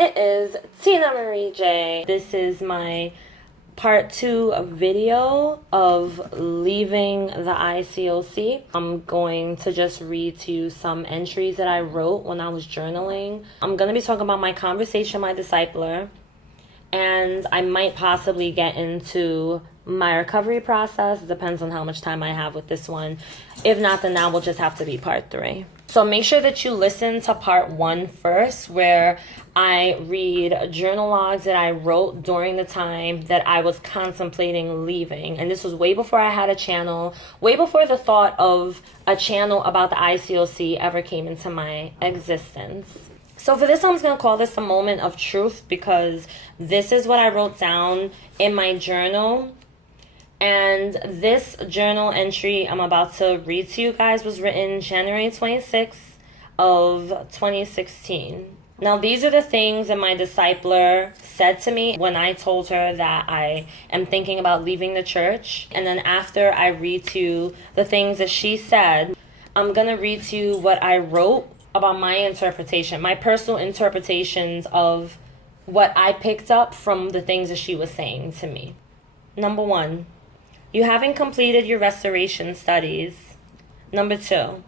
It is Tina Marie J. This is my part 2 video of leaving the ICOC. I'm going to just read to you some entries that I wrote when I was journaling. I'm going to be talking about my conversation with my discipler, and I might possibly get into my recovery process. It depends on how much time I have with this one. If not, then that will just have to be part 3. So make sure that you listen to part 1 first, where I read journal logs that I wrote during the time that I was contemplating leaving. And this was way before I had a channel, way before the thought of a channel about the ICOC ever came into my existence. So for this, I'm just going to call this a moment of truth, because this is what I wrote down in my journal. And this journal entry I'm about to read to you guys was written January 26th of 2016. Now, these are the things that my discipler said to me when I told her that I am thinking about leaving the church. And then after I read to you the things that she said, I'm going to read to you what I wrote about my interpretation, my personal interpretations of what I picked up from the things that she was saying to me. Number 1, you haven't completed your restoration studies. Number 2,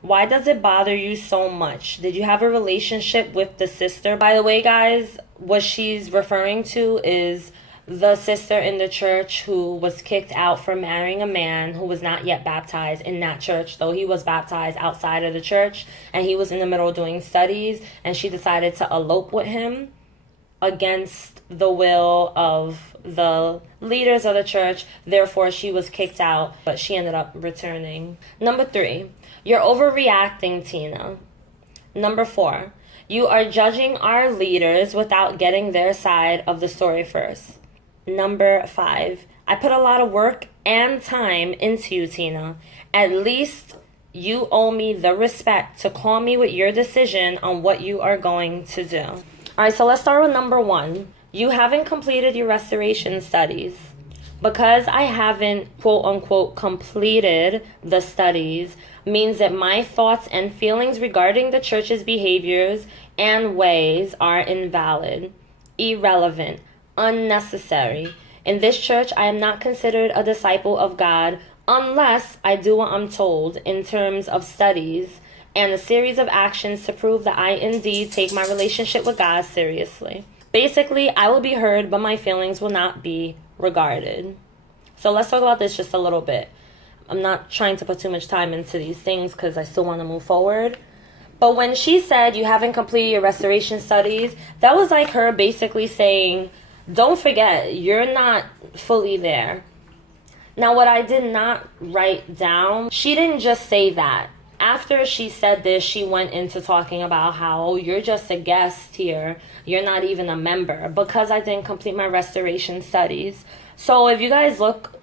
why does it bother you so much? Did you have a relationship with the sister? By the way, guys, what she's referring to is the sister in the church who was kicked out for marrying a man who was not yet baptized in that church, though he was baptized outside of the church, and he was in the middle of doing studies, and she decided to elope with him against the will of the leaders of the church. Therefore, she was kicked out, but she ended up returning. Number 3, you're overreacting, Tina. Number 4, you are judging our leaders without getting their side of the story first. Number 5, I put a lot of work and time into you, Tina. At least you owe me the respect to call me with your decision on what you are going to do. All right, so let's start with number 1. You haven't completed your restoration studies. Because I haven't, quote unquote, completed the studies means that my thoughts and feelings regarding the church's behaviors and ways are invalid, irrelevant, unnecessary. In this church, I am not considered a disciple of God unless I do what I'm told in terms of studies and a series of actions to prove that I indeed take my relationship with God seriously. Basically, I will be heard, but my feelings will not be regarded. So let's talk about this just a little bit. I'm not trying to put too much time into these things because I still want to move forward. But when she said you haven't completed your restoration studies, that was like her basically saying, don't forget, you're not fully there. Now, what I did not write down, she didn't just say that. After she said this, she went into talking about how you're just a guest here. You're not even a member because I didn't complete my restoration studies. So if you guys look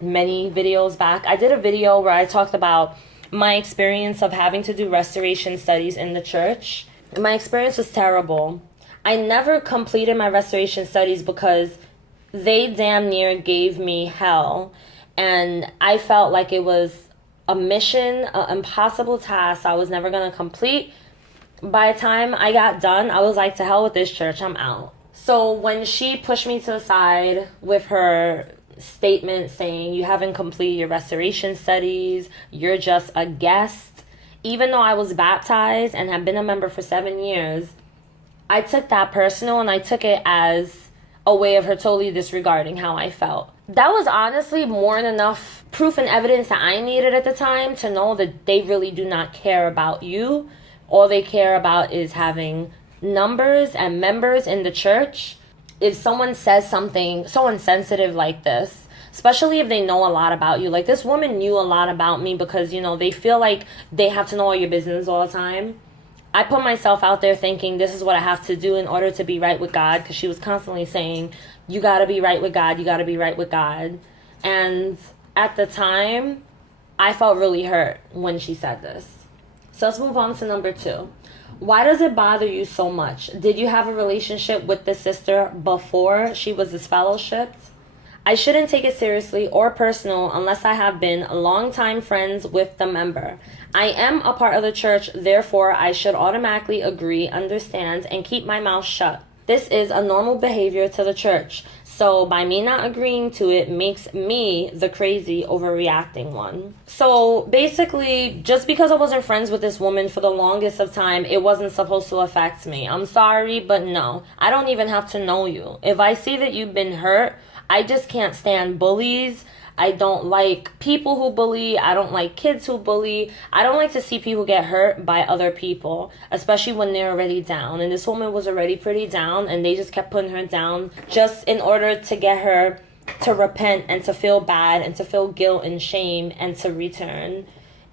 many videos back, I did a video where I talked about my experience of having to do restoration studies in the church. My experience was terrible. I never completed my restoration studies because they damn near gave me hell. And I felt like it was a mission, an impossible task I was never going to complete. By the time I got done, I was like, to hell with this church, I'm out. So when she pushed me to the side with her statement saying, you haven't completed your restoration studies, you're just a guest, even though I was baptized and have been a member for 7 years, I took that personal, and I took it as a way of her totally disregarding how I felt. That was honestly more than enough proof and evidence that I needed at the time to know that they really do not care about you. All they care about is having numbers and members in the church. If someone says something so insensitive like this, especially if they know a lot about you, like this woman knew a lot about me because, you know, they feel like they have to know all your business all the time. I put myself out there thinking this is what I have to do in order to be right with God, because she was constantly saying, you got to be right with God, you got to be right with God. And at the time, I felt really hurt when she said this. So let's move on to number 2. Why does it bother you so much? Did you have a relationship with the sister before she was disfellowshipped? I shouldn't take it seriously or personal unless I have been longtime friends with the member. I am a part of the church, therefore I should automatically agree, understand, and keep my mouth shut. This is a normal behavior to the church. So by me not agreeing to it makes me the crazy overreacting one. So basically, just because I wasn't friends with this woman for the longest of time, it wasn't supposed to affect me. I'm sorry, but no. I don't even have to know you. If I see that you've been hurt, I just can't stand bullies. I don't like people who bully. I don't like kids who bully. I don't like to see people get hurt by other people, especially when they're already down. And this woman was already pretty down, and they just kept putting her down just in order to get her to repent and to feel bad and to feel guilt and shame and to return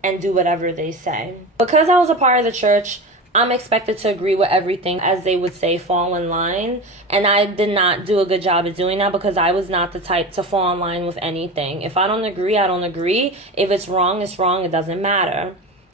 and do whatever they say. Because I was a part of the church, I'm expected to agree with everything, as they would say, fall in line. And I did not do a good job of doing that because I was not the type to fall in line with anything. If I don't agree, I don't agree. If it's wrong, it's wrong. It doesn't matter.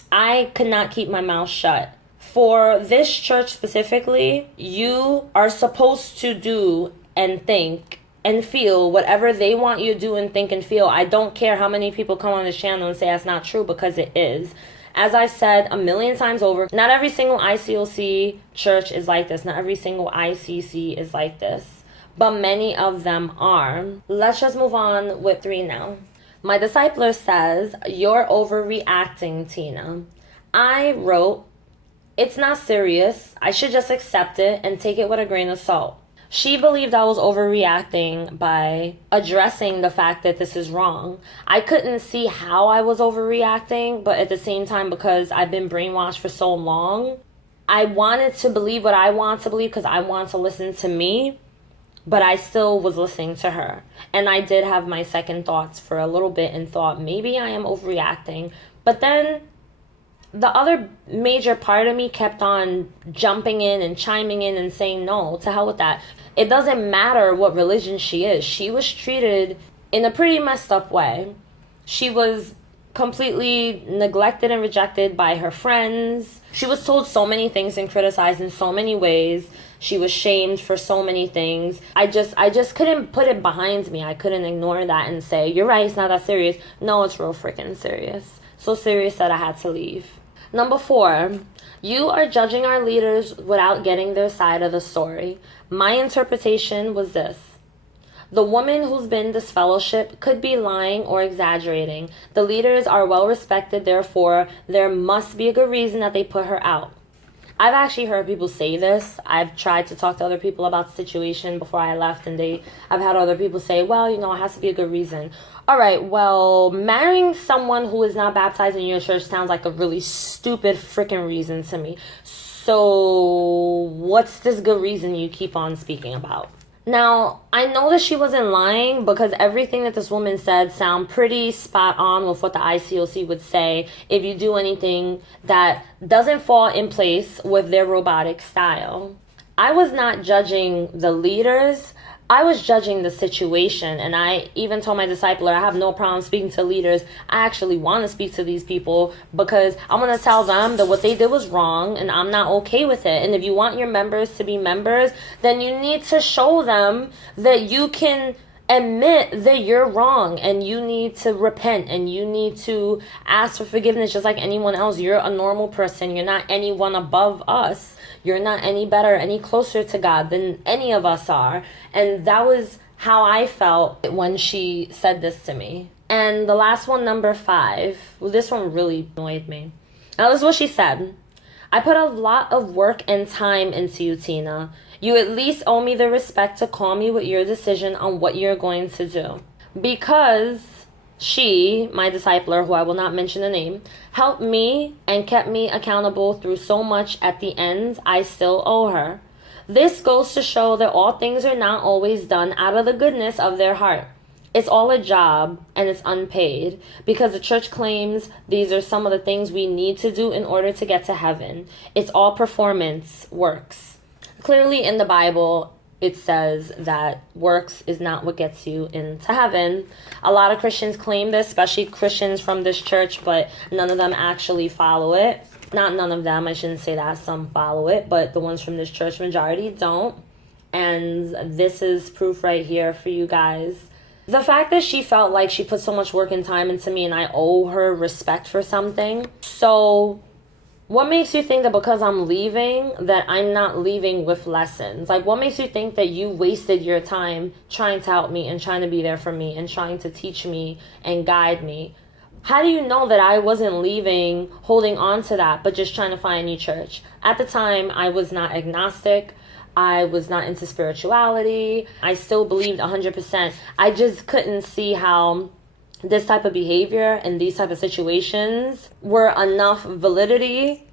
I could not keep my mouth shut. For this church specifically, you are supposed to do and think and feel whatever they want you to do and think and feel. I don't care how many people come on this channel and say that's not true, because it is. As I've said a million times over, not every single ICOC church is like this. Not every single ICC is like this. But many of them are. Let's just move on with 3 now. My discipler says, "You're overreacting, Tina." I wrote, "It's not serious. I should just accept it and take it with a grain of salt." She believed I was overreacting by addressing the fact that this is wrong. I couldn't see how I was overreacting, but at the same time, because I've been brainwashed for so long, I wanted to believe what I want to believe because I want to listen to me, but I still was listening to her. And I did have my second thoughts for a little bit and thought maybe I am overreacting. But then the other major part of me kept on jumping in and chiming in and saying, no, to hell with that. It doesn't matter what religion she is. She was treated in a pretty messed up way. She was completely neglected and rejected by her friends. She was told so many things and criticized in so many ways. She was shamed for so many things. I just couldn't put it behind me. I couldn't ignore that and say, you're right, it's not that serious. No, it's real freaking serious. So serious that I had to leave. Number 4, you are judging our leaders without getting their side of the story. My interpretation was this. The woman who's been disfellowshipped could be lying or exaggerating. The leaders are well respected, therefore there must be a good reason that they put her out. I've actually heard people say this. I've tried to talk to other people about the situation before I left, and I've had other people say, well, it has to be a good reason. All right, well, marrying someone who is not baptized in your church sounds like a really stupid freaking reason to me. So what's this good reason you keep on speaking about? Now, I know that she wasn't lying because everything that this woman said sound pretty spot on with what the ICOC would say if you do anything that doesn't fall in place with their robotic style. I was not judging the leaders. I was judging the situation, and I even told my discipler I have no problem speaking to leaders. I actually want to speak to these people because I'm going to tell them that what they did was wrong and I'm not okay with it. And if you want your members to be members, then you need to show them that you can admit that you're wrong and you need to repent and you need to ask for forgiveness just like anyone else. You're a normal person. You're not anyone above us. You're not any better, any closer to God than any of us are. And that was how I felt when she said this to me. And the last one, number 5, well, this one really annoyed me. Now, this is what she said. I put a lot of work and time into you, Tina. You at least owe me the respect to call me with your decision on what you're going to do. Because she, my discipler, who I will not mention the name, helped me and kept me accountable through so much at the end, I still owe her. This goes to show that all things are not always done out of the goodness of their heart. It's all a job and it's unpaid because the church claims these are some of the things we need to do in order to get to heaven. It's all performance works. Clearly in the Bible, it says that works is not what gets you into heaven. A lot of Christians claim this, especially Christians from this church, but none of them actually follow it. Not none of them, I shouldn't say that. Some follow it, but the ones from this church, majority don't. And this is proof right here for you guys The fact that she felt like she put so much work and time into me and I owe her respect for something. So what makes you think that because I'm leaving that I'm not leaving with lessons? Like, what makes you think that you wasted your time trying to help me and trying to be there for me and trying to teach me and guide me? How do you know that I wasn't leaving holding on to that but just trying to find a new church? At the time, I was not agnostic. I was not into spirituality. I still believed 100%. I just couldn't see how this type of behavior and these type of situations were enough validity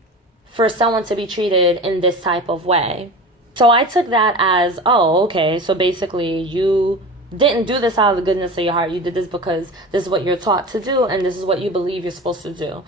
for someone to be treated in this type of way. So I took that as, oh, okay, so basically you didn't do this out of the goodness of your heart. You did this because this is what you're taught to do and this is what you believe you're supposed to do.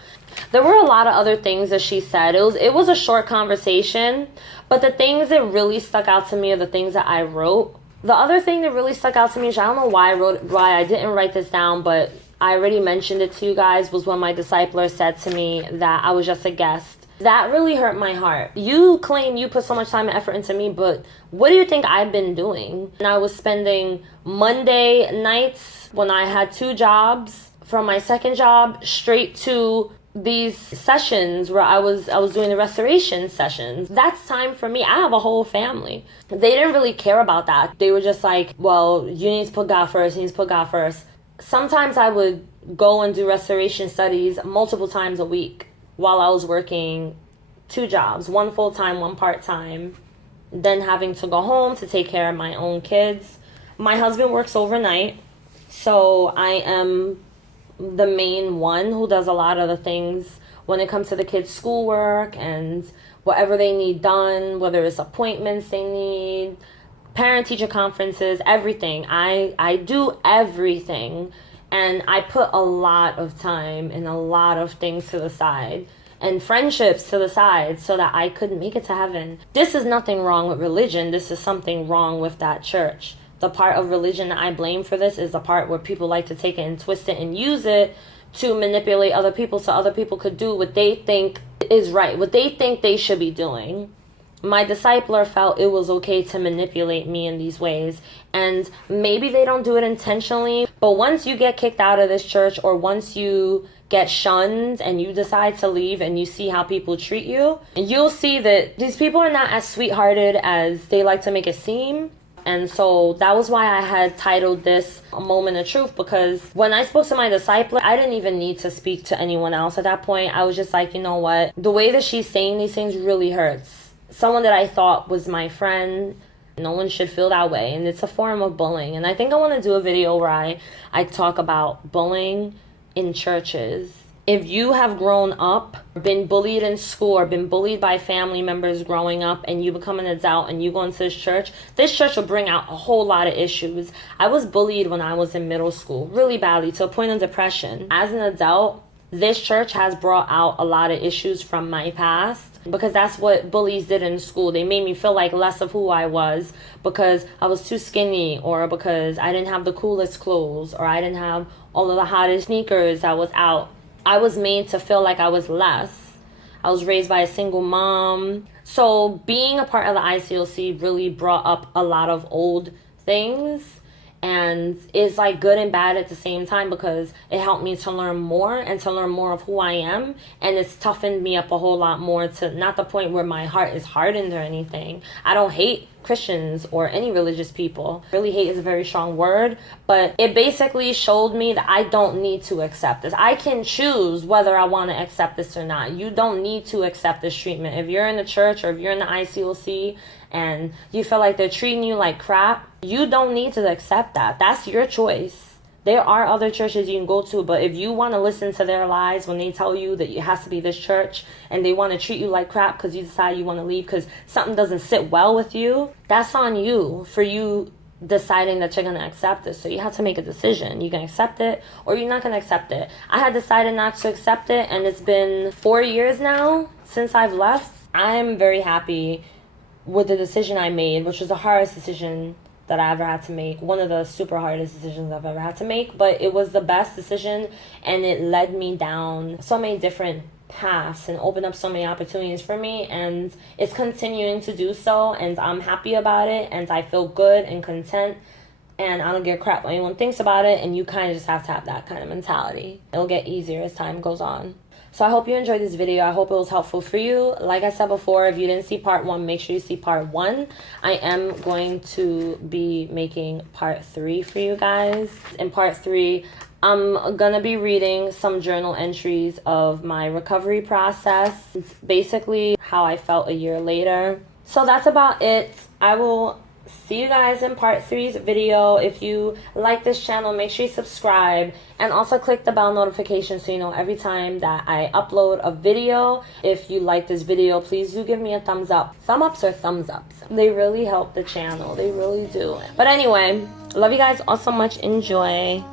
There were a lot of other things that she said. It was a short conversation, but the things that really stuck out to me are the things that I wrote. The other thing that really stuck out to me, which I don't know why I didn't write this down, but I already mentioned it to you guys, was when my discipler said to me that I was just a guest. That really hurt my heart. You claim you put so much time and effort into me, but what do you think I've been doing? And I was spending Monday nights when I had 2 jobs from my second job straight to these sessions where I was doing the restoration sessions. That's time for me. I have a whole family. They didn't really care about that. They were just like, well, you need to put God first. You need to put God first. Sometimes I would go and do restoration studies multiple times a week while I was working 2 jobs, 1 full-time, 1 part-time, then having to go home to take care of my own kids. My husband works overnight, so I am the main one who does a lot of the things when it comes to the kids' schoolwork and whatever they need done, whether it's appointments they need, parent-teacher conferences, everything. I do everything. And I put a lot of time and a lot of things to the side and friendships to the side so that I could make it to heaven. This is nothing wrong with religion. This is something wrong with that church. The part of religion that I blame for this is the part where people like to take it and twist it and use it to manipulate other people so other people could do what they think is right, what they think they should be doing. My discipler felt it was okay to manipulate me in these ways. And maybe they don't do it intentionally, but once you get kicked out of this church or once you get shunned and you decide to leave and you see how people treat you, you'll see that these people are not as sweethearted as they like to make it seem. And so that was why I had titled this A Moment of Truth, because when I spoke to my discipler, I didn't even need to speak to anyone else at that point. I was just like, you know what? The way that she's saying these things really hurts. Someone that I thought was my friend, no one should feel that way. And it's a form of bullying. And I think I want to do a video where I talk about bullying in churches. If you have grown up, been bullied in school, or been bullied by family members growing up, and you become an adult and you go into this church will bring out a whole lot of issues. I was bullied when I was in middle school, really badly, to a point of depression. As an adult, this church has brought out a lot of issues from my past, because that's what bullies did in school. They made me feel like less of who I was because I was too skinny, or because I didn't have the coolest clothes, or I didn't have all of the hottest sneakers that was out. I was made to feel like I was less. I was raised by a single mom. So being a part of the ICOC really brought up a lot of old things. And it's like good and bad at the same time, because it helped me to learn more and to learn more of who I am. And it's toughened me up a whole lot more, to not the point where my heart is hardened or anything. I don't hate Christians or any religious people. Really, hate is a very strong word, but it basically showed me that I don't need to accept this. I can choose whether I want to accept this or not. You don't need to accept this treatment. If you're in the church or if you're in the ICOC and you feel like they're treating you like crap, you don't need to accept that. That's your choice. There are other churches you can go to, but if you want to listen to their lies when they tell you that it has to be this church and they want to treat you like crap because you decide you want to leave because something doesn't sit well with you, that's on you for you deciding that you're going to accept it. So you have to make a decision. You can accept it or you're not going to accept it. I had decided not to accept it, and it's been 4 years now since I've left. I'm very happy with the decision I made, which was the hardest decision that I ever had to make. One of the super hardest decisions I've ever had to make, but it was the best decision, and it led me down so many different paths and opened up so many opportunities for me, and it's continuing to do so, and I'm happy about it, and I feel good and content, and I don't give a crap what anyone thinks about it, and you kind of just have to have that kind of mentality. It'll get easier as time goes on. So I hope you enjoyed this video. I hope it was helpful for you. Like I said before, if you didn't see part 1, make sure you see part 1. I am going to be making part 3 for you guys. In part 3, I'm gonna be reading some journal entries of my recovery process. It's basically how I felt a year later. So that's about it. I will see you guys in part 3's video. If you like this channel, make sure you subscribe and also click the bell notification so you know every time that I upload a video. If you like this video, please do give me a thumbs up. Thumb ups or thumbs ups? They really help the channel. They really do. But anyway, love you guys all so much. Enjoy.